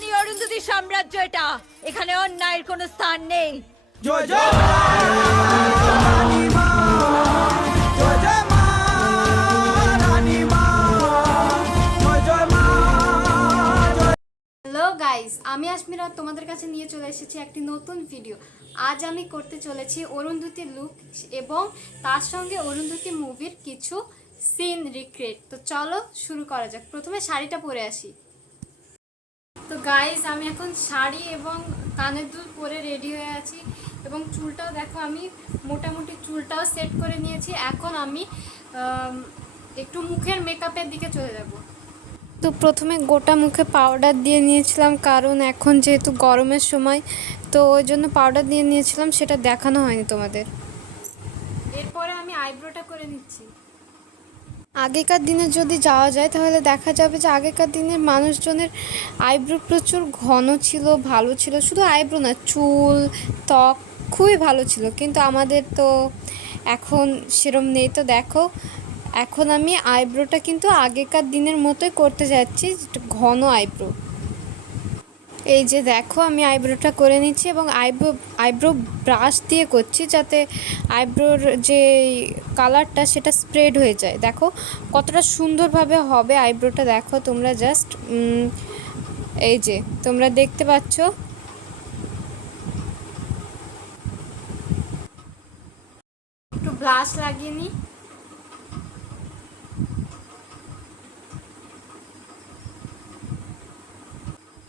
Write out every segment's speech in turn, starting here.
রানী অরুন্ধতী সাম্রাজ্য এটা, এখানে অন্যায়ের কোনো স্থান নেই। জয় জয় রানী মা, জয় জয় মা রানী মা, জয় জয় মা। হ্যালো গাইস, আমি আশমিরা তোমাদের কাছে নিয়ে চলে এসেছি একটি নতুন ভিডিও। আজ আমি করতে চলেছি অরুন্ধতী লুক এবং তার সঙ্গে অরুন্ধতী মুভির কিছু সিন রিক্রিয়েট। তো চলো শুরু করা যাক। প্রথমে শাড়িটা পরে আসি। তো গাইস, আমি এখন শাড়ি এবং কানের দুল পরে রেডি হয়ে আছি এবং চুলটাও দেখো, আমি মোটামুটি চুলটাও সেট করে নিয়েছি। এখন আমি একটু মুখের মেকআপের দিকে চলে যাব। তো প্রথমে গোটা মুখে পাউডার দিয়ে নিয়েছিলাম, কারণ এখন যেহেতু গরমের সময়, তো ওই জন্য পাউডার দিয়ে নিয়েছিলাম, সেটা দেখানো হয়নি তোমাদের। এরপরে আমি আইব্রোটা করে নিচ্ছি। আগেকার দিনে যদি যাওয়া যায় তাহলে দেখা যাবে যে আগেকার দিনের মানুষজনের আইব্রো প্রচুর ঘন ছিল, ভালো ছিল। শুধু আইব্রো না, চুল, ত্বক খুবই ভালো ছিল, কিন্তু আমাদের তো এখন সেরম নেই। তো দেখো, এখন আমি আইব্রোটা কিন্তু আগেকার দিনের মতোই করতে যাচ্ছি, ঘন আইব্রো। এই যে দেখো, আমি আইব্রোটা করে নিচ্ছি এবং আইব্রো ব্রাশ দিয়ে করছি, যাতে আইব্রোর যে কালারটা সেটা স্প্রেড হয়ে যায়। দেখো কতটা সুন্দরভাবে হবে আইব্রোটা, দেখো তোমরা জাস্ট এই যে তোমরা দেখতে পাচ্ছ। একটু ব্লাশ লাগিয়ে নিই।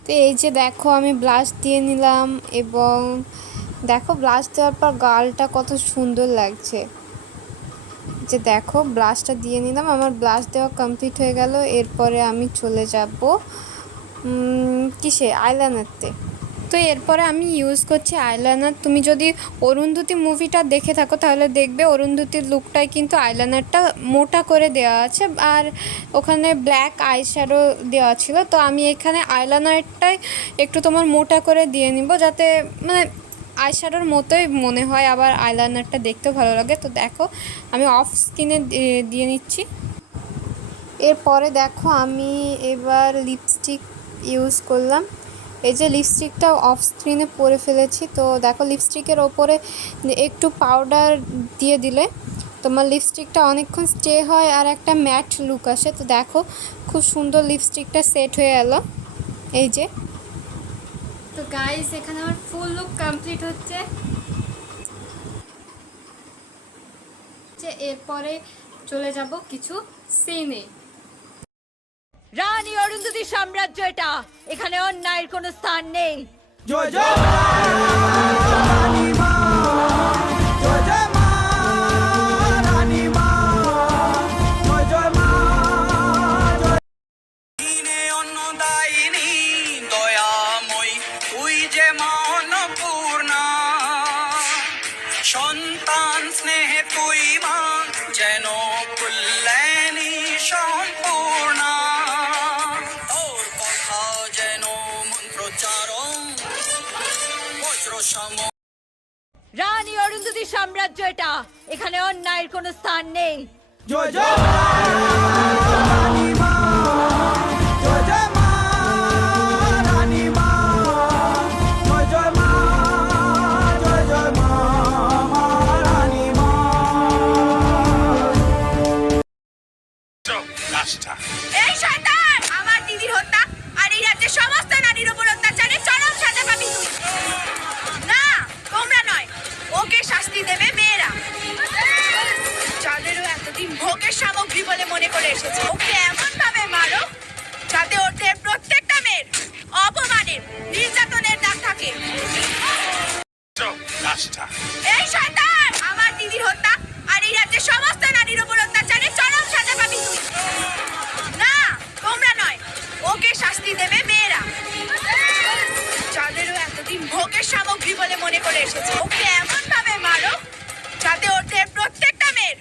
তো এই যে দেখো, আমি ব্লাশ দিয়ে নিলাম এবং দেখো ব্লাশ দেওয়ার পর গালটা কত সুন্দর লাগছে। যে দেখো, ব্লাশটা দিয়ে নিলাম, আমার ব্লাশ দেওয়া কমপ্লিট হয়ে গেল। এরপরে আমি চলে যাব কিসে, আইলাইনারতে। তো এরপরে আমি ইউজ করছি আইলাইনার। তুমি যদি অরুন্ধতী মুভিটা দেখে থাকো তাহলে দেখবে অরুন্ধতীর লুকটাই কিন্তু আইলাইনারটা মোটা করে দেওয়া আছে, আর ওখানে ব্ল্যাক আইশ্যাডো দেওয়া ছিল। তো আমি এখানে আইলাইনারটাই একটু তোমার মোটা করে দিয়ে নিব, যাতে মানে আইশ্যাডোর মতোই মনে হয়, আবার আইলাইনারটা দেখতেও ভালো লাগে। তো দেখো, আমি অফ স্কিনে দিয়ে নিচ্ছি। এরপরে দেখো, আমি এবার লিপস্টিক ইউজ করলাম। এই যে লিপস্টিকটা অফ স্ক্রিনে পরে ফেলেছি। তো দেখো, লিপস্টিকের ওপরে একটু পাউডার দিয়ে দিলে তোমার লিপস্টিকটা অনেকক্ষণ স্টে হয় আর একটা ম্যাট লুক আসে। তো দেখো, খুব সুন্দর লিপস্টিকটা সেট হয়ে এলো। এই যে, তো গাইস, এখানে আমার ফুল লুক কমপ্লিট হচ্ছে। এরপরে চলে যাব কিছু সিনে। রানী অরুন্ধতী সাম্রাজ্য এটা, এখানে অন্যায়ের কোনো স্থান নেই। জয় জয় রানী মা, জয় জয় মা রানী মা, জয় জয় মা। দিনে অন্নদায়িনী দয়াময়ী, তুই যে মা অন্নপূর্ণা, সন্তান স্নেহে তুই মা যেন কল্যাণী সম্পূর্ণা। তোর কথা যেন মন্ত্রোচ্চারণ বজ্র সম। রানী অরুন্ধতী সাম্রাজ্য এটা, এখানে অন্যায়ের কোনো স্থান নেই। জয় জয় রানী মা, জয় জয় মা রানী মা, জয় জয় মা, জয় জয় মা রানী মা। এই শয়তান আমার দিদির হত্যা আর এই রাজ্যের সমস্ত নারীর উপর অত্যাচারের চরম সাজা পাবি তুই। না, তোমরা নয়, ওকে শাস্তি দেবে মেয়েরা, যাদেরও এতদিন ভোগের সামগ্রী বলে মনে করে এসেছে। ওকে এমন ভাবে মারো যাতে ওর দেহের প্রত্যেকটা মেয়ের অপমানের, নির্যাতনের দাগ থাকে। এই শয়তান আমার দিদির হত্যা আর এই রাজ্যের সমস্ত নারীর উপর অত্যাচারের চরম সাজা পাবি তুই। না, তোমরা নয়, ওকে শাস্তি দেবে মেয়েরা, যাদেরও এতদিন ভোগের সামগ্রী বলে মনে করে এসেছে। ওকে এমন ভাবে মারো যাতে ওর দেহের প্রত্যেকটা মেয়ের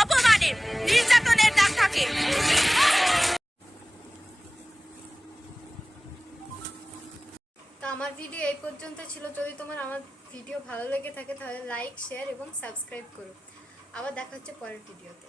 অপমানের, নির্যাতনের দাগ থাকে। তো আমার ভিডিও এই পর্যন্ত ছিল। যদি তোমার আমার ভিডিও ভালো লেগে থাকে তাহলে লাইক, শেয়ার এবং সাবস্ক্রাইব করো। আবার দেখা হচ্ছে পরের ভিডিওতে।